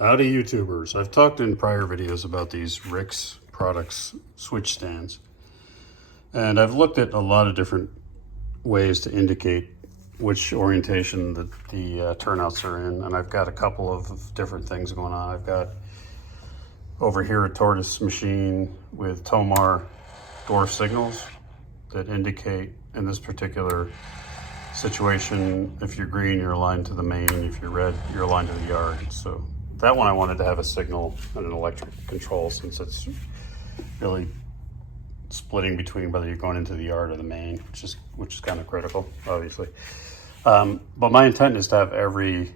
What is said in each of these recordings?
Howdy YouTubers. I've talked in prior videos about these Rix products switch stands. And I've looked at a lot of different ways to indicate which orientation the turnouts are in. And I've got a couple of different things going on. I've got over here a tortoise machine with Tomar dwarf signals that indicate in this particular situation, if you're green, you're aligned to the main. If you're red, you're aligned to the yard. So that one I wanted to have a signal and an electric control, since it's really splitting between whether you're going into the yard or the main, which is kind of critical, obviously. But my intent is to have every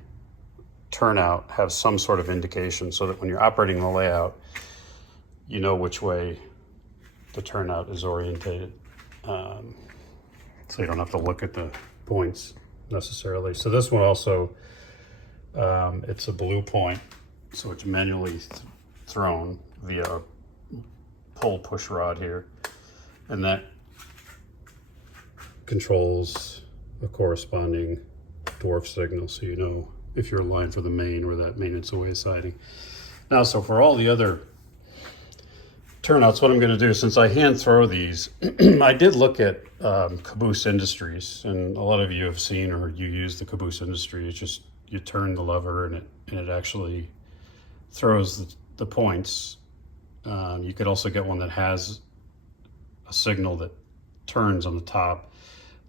turnout have some sort of indication, so that when you're operating the layout, you know which way the turnout is orientated. So you don't have to look at the points necessarily. So this one also, it's a blue point, so it's manually thrown via a pull push rod here, and that controls a corresponding dwarf signal, so you know if you're aligned for the main or that maintenance away siding. Now, so for all the other turnouts, what I'm going to do, since I hand throw these, I did look at Caboose Industries, and a lot of you have seen or you use the Caboose Industry. It's just you turn the lever and it actually throws the points. You could also get one that has a signal that turns on the top.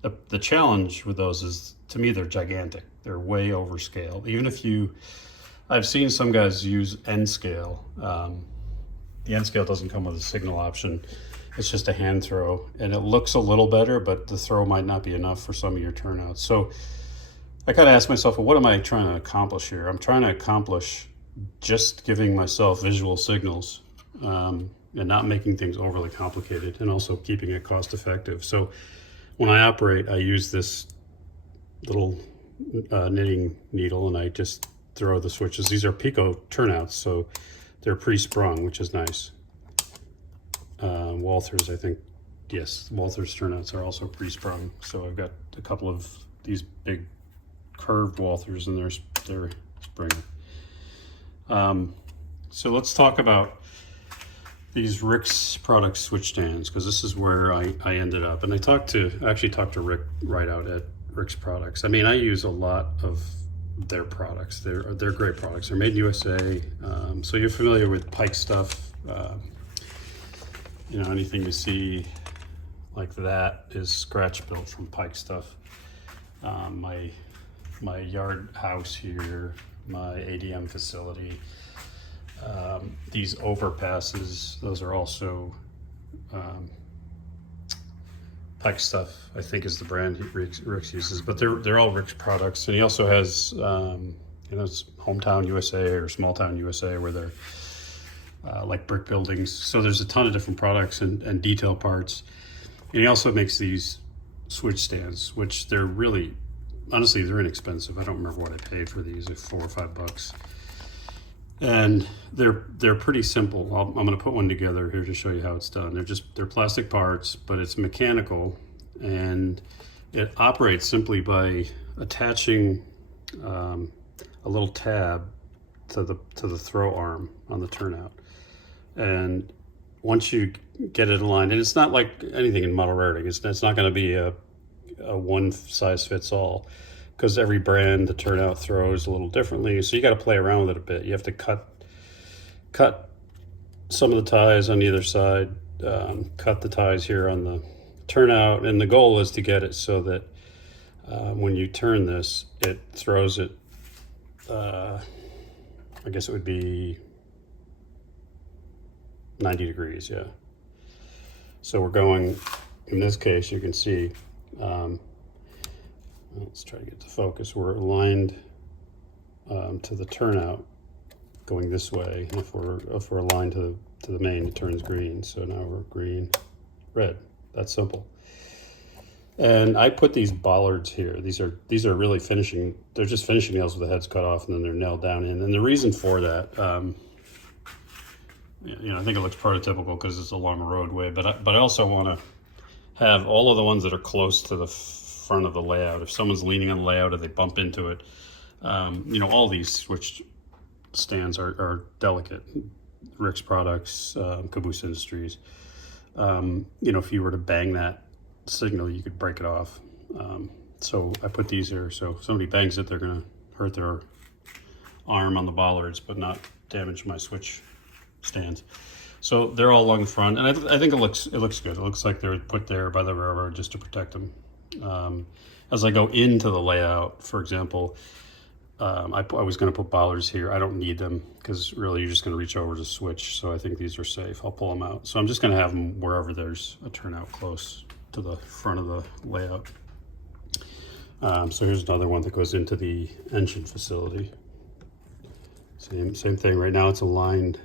The challenge with those is, to me, they're gigantic. They're way overscaled. Even if I've seen some guys use N scale. The N scale doesn't come with a signal option. It's just a hand throw, and it looks a little better, but the throw might not be enough for some of your turnouts. So I kind of asked myself, well, what am I trying to accomplish here? I'm trying to accomplish just giving myself visual signals, and not making things overly complicated, and also keeping it cost effective. So when I operate, I use this little knitting needle, and I just throw the switches. These are Pico turnouts, so they're pre-sprung, which is nice. Walthers, I think, yes, Walthers turnouts are also pre-sprung. So I've got a couple of these big curved Walthers, and they're spring. So let's talk about these Rix product switch stands, because this is where I ended up. And I actually talked to Rick right out at Rix Products. I mean, I use a lot of their products. They're great products. They're made in USA. So you're familiar with Pike stuff. Anything you see like that is scratch built from Pike stuff. My yard house here, my ADM facility, these overpasses, those are also Pike stuff, I think, is the brand Rix uses, but they're all Rix products. And he also has, it's Hometown USA or Small Town USA, where they're like brick buildings. So there's a ton of different products and detail parts. And he also makes these switch stands, which they're really, honestly, they're inexpensive. I don't remember what I paid for these, like $4 or $5. And they're pretty simple. I'm going to put one together here to show you how it's done. They're plastic parts, but it's mechanical, and it operates simply by attaching a little tab to the throw arm on the turnout. And once you get it aligned, and it's not like anything in model rating, it's not going to be a one size fits all, because every brand, the turnout throws a little differently. So you got to play around with it a bit. You have to cut some of the ties on either side, cut the ties here on the turnout. And the goal is to get it so that when you turn this, it throws it, I guess it would be 90 degrees, yeah. So we're going, in this case, you can see, let's try to get to focus. We're aligned to the turnout going this way. And if we're aligned to the main, it turns green. So now we're green, red. That's simple. And I put these bollards here. These are really finishing. They're just finishing nails with the heads cut off, and then they're nailed down in. And the reason for that, I think it looks prototypical because it's along a roadway. But I also want to have all of the ones that are close to the front of the layout. If someone's leaning on the layout or they bump into it, all these switch stands are delicate. Rick's Products, Caboose Industries. You know, if you were to bang that signal, you could break it off. So I put these here, so if somebody bangs it, they're gonna hurt their arm on the bollards, but not damage my switch stands. So they're all along the front, and I think it looks good. It looks like they're put there by the railroad just to protect them. As I go into the layout, for example, I was going to put bollards here. I don't need them because really you're just going to reach over to switch. So I think these are safe. I'll pull them out. So I'm just going to have them wherever there's a turnout close to the front of the layout. So here's another one that goes into the engine facility. Same thing. Right now it's aligned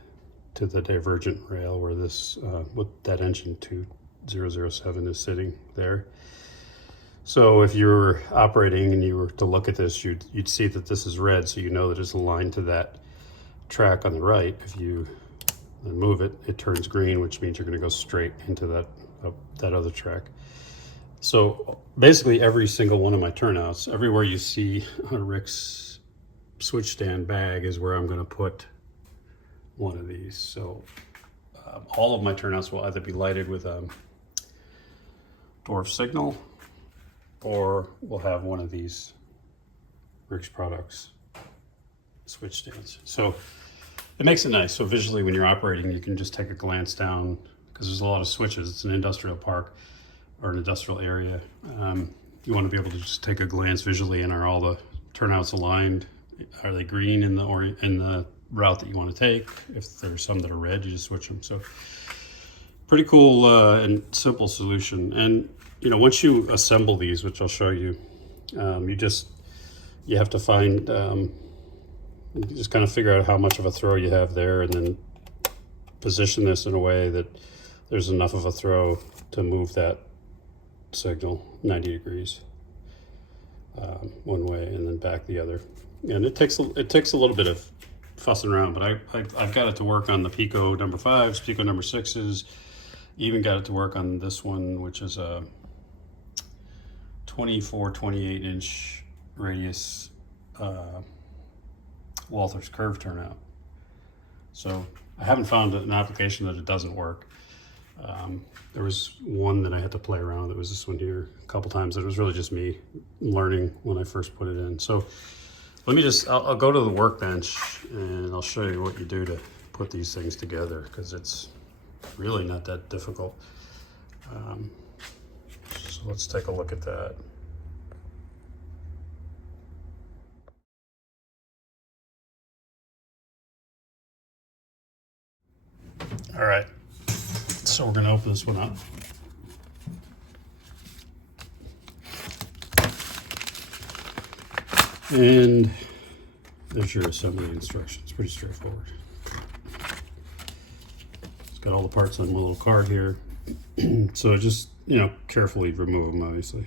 to the divergent rail where this, with that engine 2007 is sitting there. So if you're operating and you were to look at this, you'd see that this is red, so you know that it's aligned to that track on the right. If you then move it, it turns green, which means you're going to go straight into that other track. So basically every single one of my turnouts, everywhere you see a Rick's switch stand bag is where I'm going to put one of these. So all of my turnouts will either be lighted with a dwarf signal, or we'll have one of these Rick's Products switch stands. So it makes it nice. So visually when you're operating, you can just take a glance down because there's a lot of switches. It's an industrial park or an industrial area. You want to be able to just take a glance visually, and are all the turnouts aligned? Are they green in the route that you want to take? If there's some that are red, you just switch them. So pretty cool and simple solution. And you know, once you assemble these, which I'll show you, you have to find, you just kind of figure out how much of a throw you have there, and then position this in a way that there's enough of a throw to move that signal 90 degrees one way and then back the other. And it takes a little bit of fussing around, but I've got it to work on the Pico number 5s, Pico number 6s, even got it to work on this one, which is a 28 inch radius Walther's curve turnout. So I haven't found an application that it doesn't work. There was one that I had to play around with. It was this one here a couple times. It was really just me learning when I first put it in. So let me I'll go to the workbench and I'll show you what you do to put these things together, because it's really not that difficult. So let's take a look at that. All right, so we're going to open this one up. And there's your assembly instructions. Pretty straightforward. It's got all the parts on my little card here. So just, you know, carefully remove them, obviously,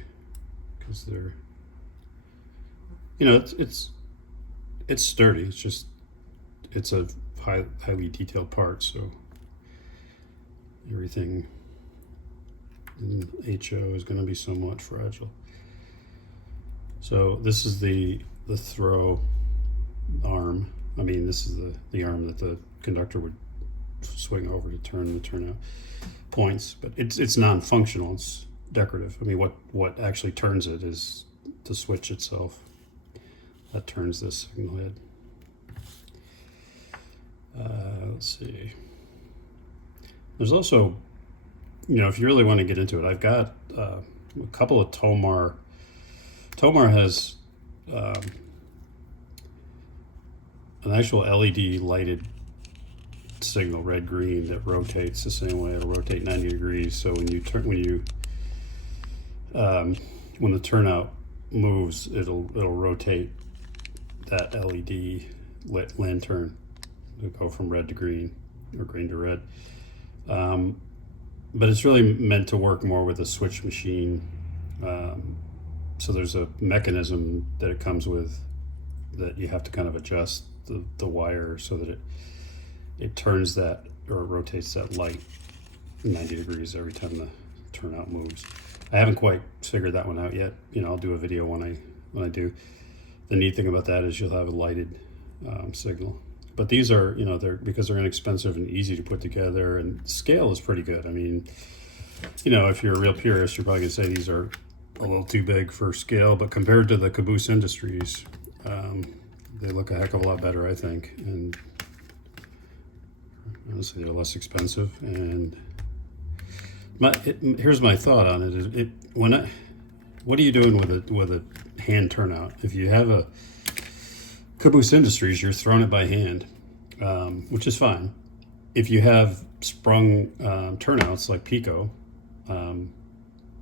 because they're, you know, it's sturdy. It's a highly detailed part, so everything in HO is going to be somewhat fragile. So this is the throw arm. I mean, this is the arm that the conductor would swing over to turn the turnout points, but it's non-functional. It's decorative. I mean, what actually turns it is the switch itself. That turns this signal head. Let's see. There's also, you know, if you really want to get into it, I've got a couple of Tomar. Tomar has an actual LED lighted signal, red green, that rotates the same way. It'll rotate 90 degrees. So when the turnout moves, it'll rotate that LED lit lantern to go from red to green, or green to red. But it's really meant to work more with a switch machine. So there's a mechanism that it comes with that you have to kind of adjust the wire so that it turns that, or it rotates that light 90 degrees every time the turnout moves. I haven't quite figured that one out yet. You know, I'll do a video when I do. The neat thing about that is you'll have a lighted signal. But these are, you know, because they're inexpensive and easy to put together, and scale is pretty good. I mean, you know, if you're a real purist, you're probably gonna say these are a little too big for scale, but compared to the Caboose Industries, they look a heck of a lot better, I think. And honestly, they're less expensive. And here's my thought on it: what are you doing with a hand turnout? If you have a Caboose Industries, you're throwing it by hand, which is fine. If you have sprung turnouts like Pico,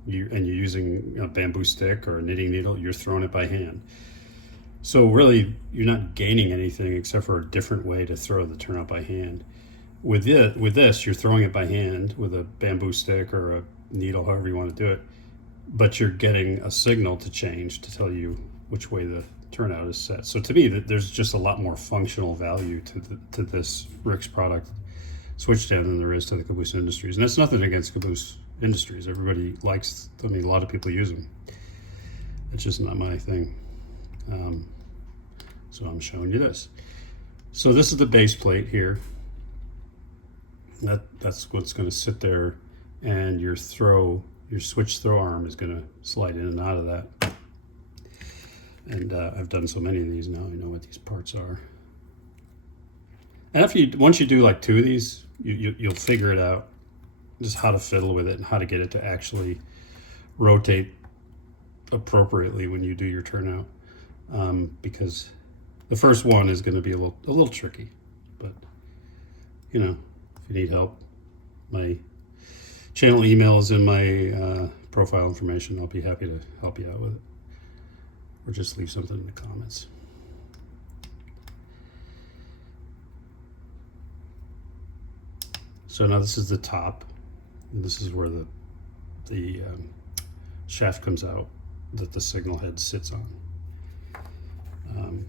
you're using a bamboo stick or a knitting needle, you're throwing it by hand. So really, you're not gaining anything except for a different way to throw the turnout by hand. With this, you're throwing it by hand with a bamboo stick or a needle, however you want to do it, but you're getting a signal to change to tell you which way the turnout is set. So to me, there's just a lot more functional value to this Rick's product switch stand than there is to the Caboose Industries. And that's nothing against Caboose Industries. Everybody likes, I mean, a lot of people use them. It's just not my thing. So I'm showing you this. So this is the base plate here. That's what's going to sit there, and your switch throw arm is going to slide in and out of that. And I've done so many of these now, I know what these parts are. And once you do like 2 of these, you'll figure it out, just how to fiddle with it and how to get it to actually rotate appropriately when you do your turnout. Because the first one is going to be a little tricky, but you know, if you need help, my channel email is in my profile information. I'll be happy to help you out with it, or just leave something in the comments. So now this is the top, and this is where the shaft comes out that the signal head sits on.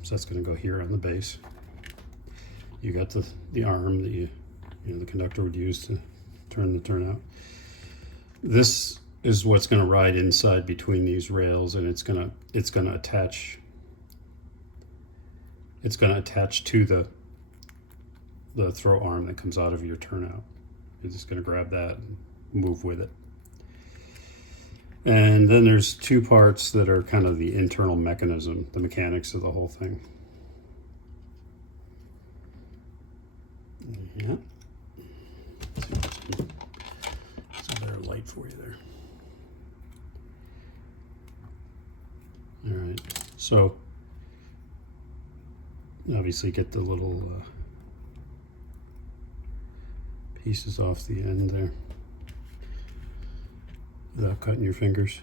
So that's going to go here on the base. You got the arm that the conductor would use to turn the turnout. This is what's going to ride inside between these rails, and it's going to attach to the throw arm that comes out of your turnout. You're just going to grab that and move with it. And then there's 2 parts that are kind of the internal mechanism, the mechanics of the whole thing. Yeah. It's a better light for you there. All right. So obviously get the little pieces off the end there without cutting your fingers.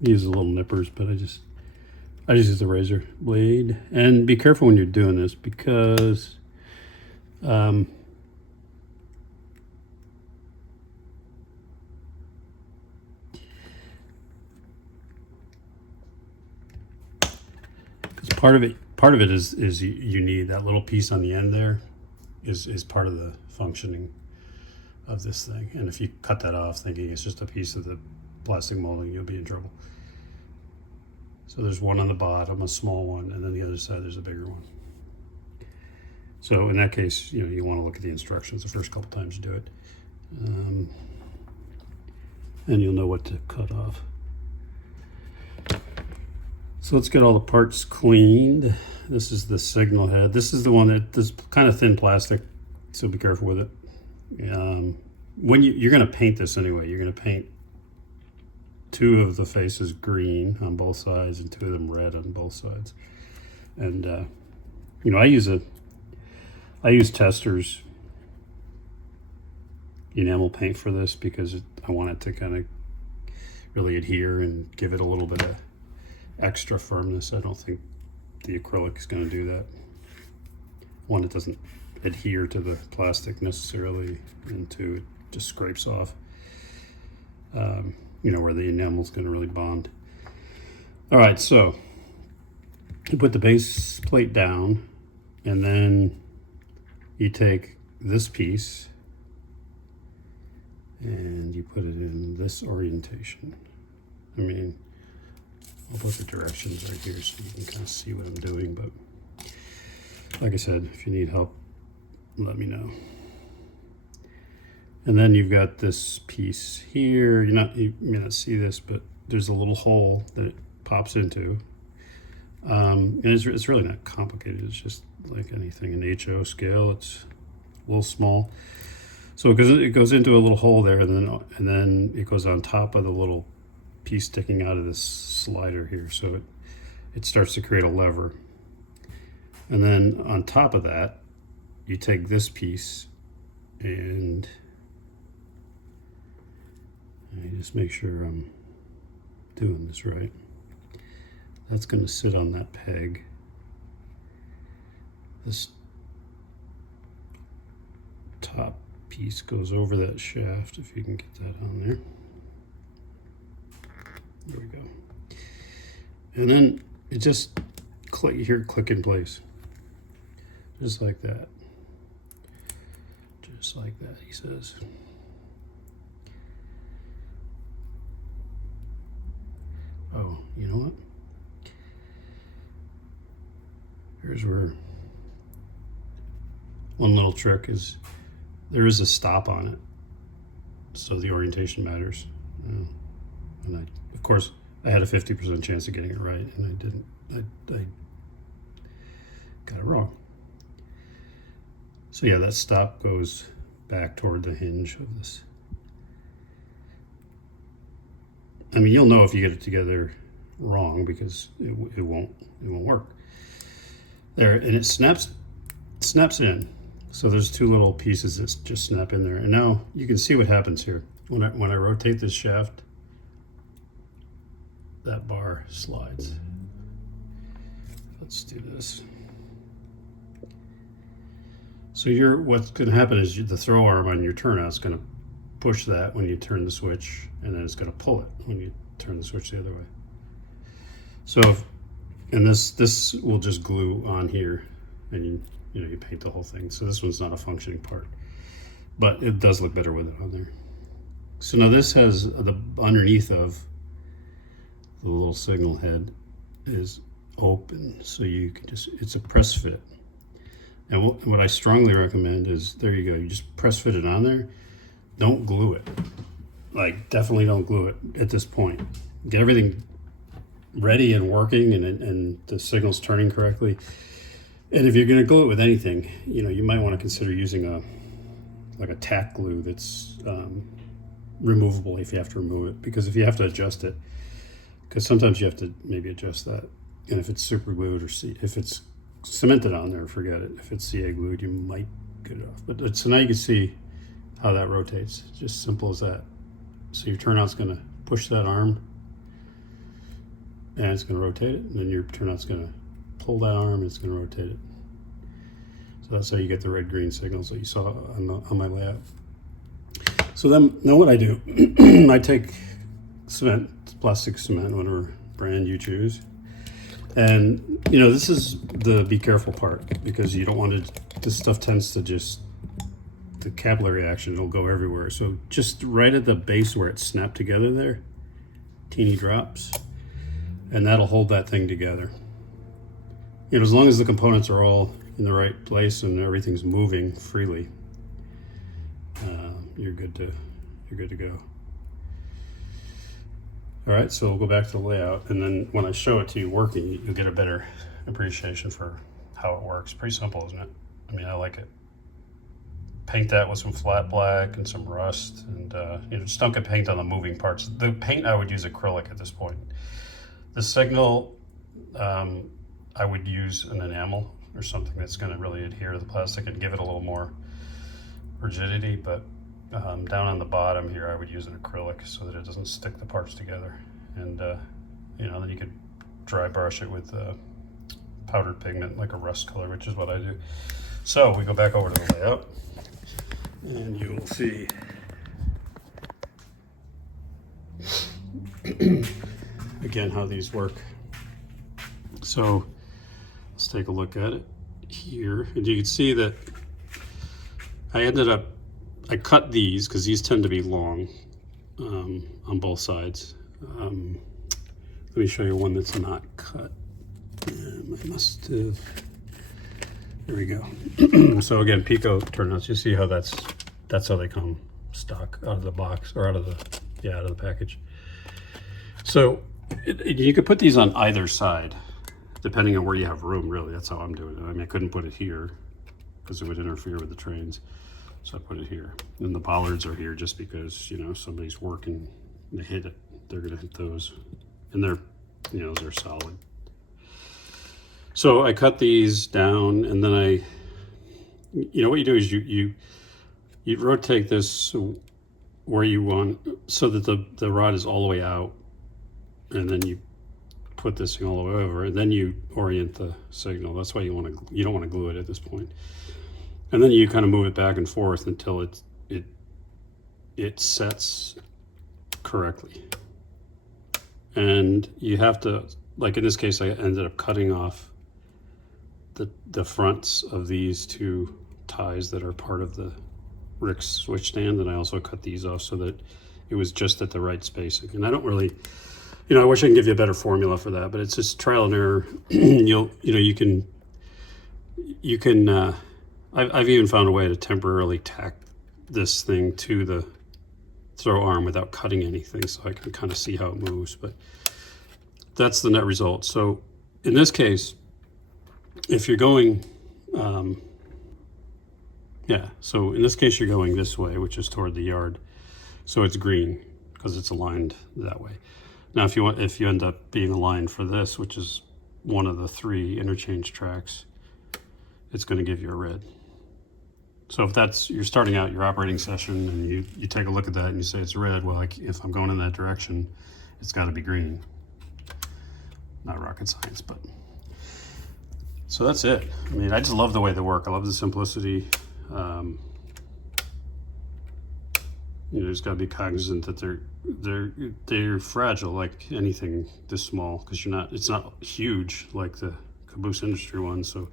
Use the little nippers, but I just use the razor blade. And be careful when you're doing this, because part of it is you need that little piece on the end there is part of the functioning of this thing. And if you cut that off thinking it's just a piece of the plastic molding, you'll be in trouble. So there's one on the bottom, a small one, and then the other side there's a bigger one. So in that case, you want to look at the instructions the first couple times you do it, and you'll know what to cut off. So let's get all the parts cleaned. This is the signal head. This is the one that is kind of thin plastic, so be careful with it. When you're going to paint this anyway, you're going to paint 2 of the faces green on both sides and 2 of them red on both sides. And I use Testors enamel paint for this because I want it to kind of really adhere and give it a little bit of extra firmness. I don't think the acrylic is going to do that. One, it doesn't adhere to the plastic necessarily, and 2, it just scrapes off. Where the enamel is going to really bond. All right, so you put the base plate down, and then you take this piece and you put it in this orientation. I'll put the directions right here so you can kind of see what I'm doing, but Like I said, if you need help, let me know. And then you've got this piece here. You may not see this, but there's a little hole that it pops into. And it's really not complicated. It's just like anything in HO scale. It's a little small. So it goes into a little hole there, and then it goes on top of the little piece sticking out of this slider here. So it starts to create a lever. And then on top of that, you take this piece and let me just make sure I'm doing this right. That's going to sit on that peg. This top piece goes over that shaft, if you can get that on there. There we go. And then it just click, you hear it click in place. Just like that. Just like that, he says. Oh, you know what? Here's where one little trick is there is a stop on it, so the orientation matters. And of course, I had a 50% chance of getting it right, and I didn't. I got it wrong. So yeah, that stop goes back toward the hinge of this. I mean, you'll know if you get it together wrong because it won't work. There, and it snaps in. So there's two little pieces that just snap in there. And now you can see what happens here. When I rotate this shaft, that bar slides. Let's do this. So what's going to happen is the throw arm on your turnout is going to push that when you turn the switch, and then it's going to pull it when you turn the switch the other way. So, and this will just glue on here, and you paint the whole thing. So this one's not a functioning part, but it does look better with it on there. So now this has the underneath of the little signal head is open, so you can it's a press fit. And what I strongly recommend is, there you go, you just press fit it on there. Don't glue it. Like, definitely don't glue it at this point. Get everything ready and working, and the signal's turning correctly. And if you're going to glue it with anything, you might want to consider using a tack glue that's removable if you have to remove it. Because if you have to adjust it, because sometimes you have to maybe adjust that. And if it's super glued, or if it's cemented on there, forget it. If it's CA glued, you might get it off. But so now you can see how that rotates. Just simple as that. So your turnout's going to push that arm, and it's going to rotate it, and then your turnout's going to pull that arm, and it's going to rotate it. So that's how you get the red-green signals that you saw on my layout. So then, now what I do, I take cement, plastic cement, whatever brand you choose, and this is the be careful part, because you don't want to. This stuff tends to the capillary action, it'll go everywhere. So just right at the base where it's snapped together there, teeny drops, and that'll hold that thing together. As long as the components are all in the right place and everything's moving freely, you're good to go. All right, so we'll go back to the layout, and then when I show it to you working, you'll get a better appreciation for how it works. Pretty simple, isn't it? I mean, I like it. Paint that with some flat black and some rust, and just don't get paint on the moving parts. The paint, I would use acrylic at this point. The signal, I would use an enamel or something that's going to really adhere to the plastic and give it a little more rigidity, but down on the bottom here, I would use an acrylic so that it doesn't stick the parts together. And then you could dry brush it with powdered pigment, like a rust color, which is what I do. So we go back over to the layout, and you will see again how these work. So let's take a look at it here, and you can see that I cut these because these tend to be long on both sides. Let me show you one that's not cut. I must have There we go. So again, Pico turnouts, you see how that's how they come stock out of the box, or out of the package. So you could put these on either side, depending on where you have room, really. That's how I'm doing it. I mean, I couldn't put it here because it would interfere with the trains. So I put it here. And the bollards are here just because, you know, somebody's working, they hit it, they're gonna hit those. And they're, you know, they're solid. So I cut these down, and then you know, what you do is you rotate this where you want, so that the rod is all the way out, and then you put this thing all the way over, and then you orient the signal. That's why you don't want to glue it at this point. And then you kind of move it back and forth until it sets correctly. And you have to, like in this case, I ended up cutting off the fronts of these two ties that are part of the Rick's switch stand, and I also cut these off so that it was just at the right spacing. And I don't really, you know, I wish I could give you a better formula for that, but it's just trial and error. You can I've even found a way to temporarily tack this thing to the throw arm without cutting anything, so I can kind of see how it moves. But that's the net result. So in this case, if you're going, so in this case you're going this way, which is toward the yard, so it's green because it's aligned that way. Now if you end up being aligned for this, which is one of the 3 interchange tracks, it's going to give you a red. So if you're starting out your operating session and you take a look at that and you say it's red, well, if I'm going in that direction, it's got to be green. Not rocket science, but so that's it. I mean, I just love the way they work. I love the simplicity. You just got to be cognizant that they're fragile, like anything this small, because it's not huge like the Caboose Industry one. So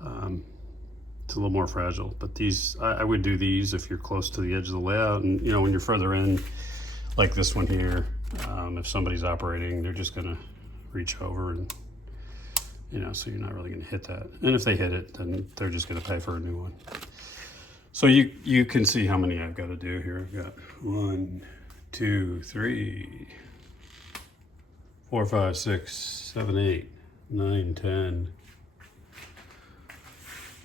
it's a little more fragile. But these, I would do these if you're close to the edge of the layout, and you know, when you're further in, like this one here, if somebody's operating, they're just gonna reach over, and you know, so you're not really gonna hit that. And if they hit it, then they're just gonna pay for a new one. So you can see how many I've got to do here. I've got 1, 2, 3, 4, 5, 6, 7, 8, 9, 10,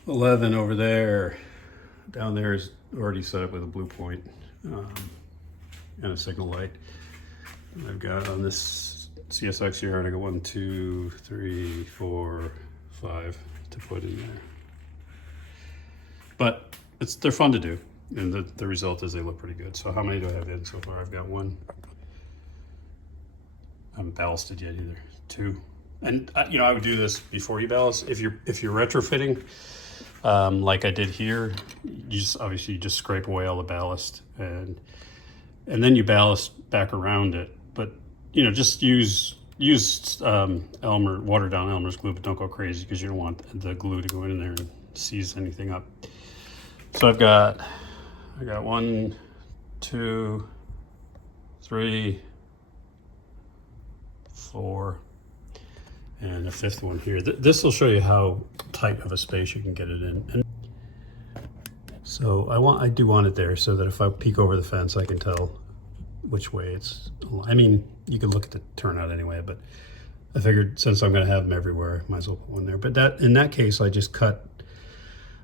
11 over there. Down there is already set up with a blue point and a signal light. And I've got on this CSX yard, I got 1, 2, 3, 4, 5 to put in there. But they're fun to do, and the result is they look pretty good. So how many do I have in so far? I've got 1. I haven't ballasted yet either. 2. And you know, I would do this before you ballast. If you're retrofitting, like I did here, you just scrape away all the ballast, and then you ballast back around it. But you know, just use Elmer, watered down Elmer's glue, but don't go crazy because you don't want the glue to go in there and seize anything up. So I got 1, 2, 3, 4, and a 5th one here. This will show you how tight of a space you can get it in. And so I do want it there so that if I peek over the fence, I can tell which way it's. I mean, you can look at the turnout anyway, but I figured since I'm going to have them everywhere, might as well put one there. But in that case, I just cut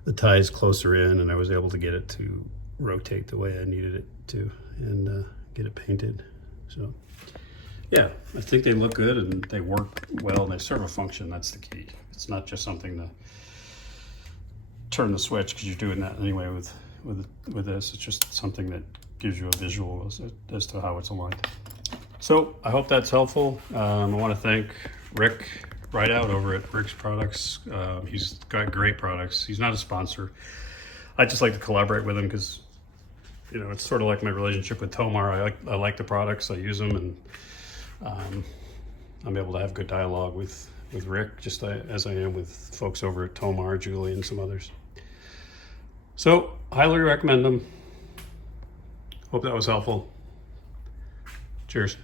the ties closer in, and I was able to get it to rotate the way I needed it to, and get it painted. So yeah, I think they look good and they work well and they serve a function. That's the key. It's not just something to turn the switch, because you're doing that anyway with this. It's just something that gives you a visual as to how it's aligned. So I hope that's helpful. I want to thank Rick Rideout over at Rick's Products. He's got great products. He's not a sponsor. I just like to collaborate with him because, you know, it's sort of like my relationship with Tomar. I like the products, I use them, and I'm able to have good dialogue with Rick, just as I am with folks over at Tomar, Julie, and some others. So highly recommend them. Hope that was helpful. Cheers.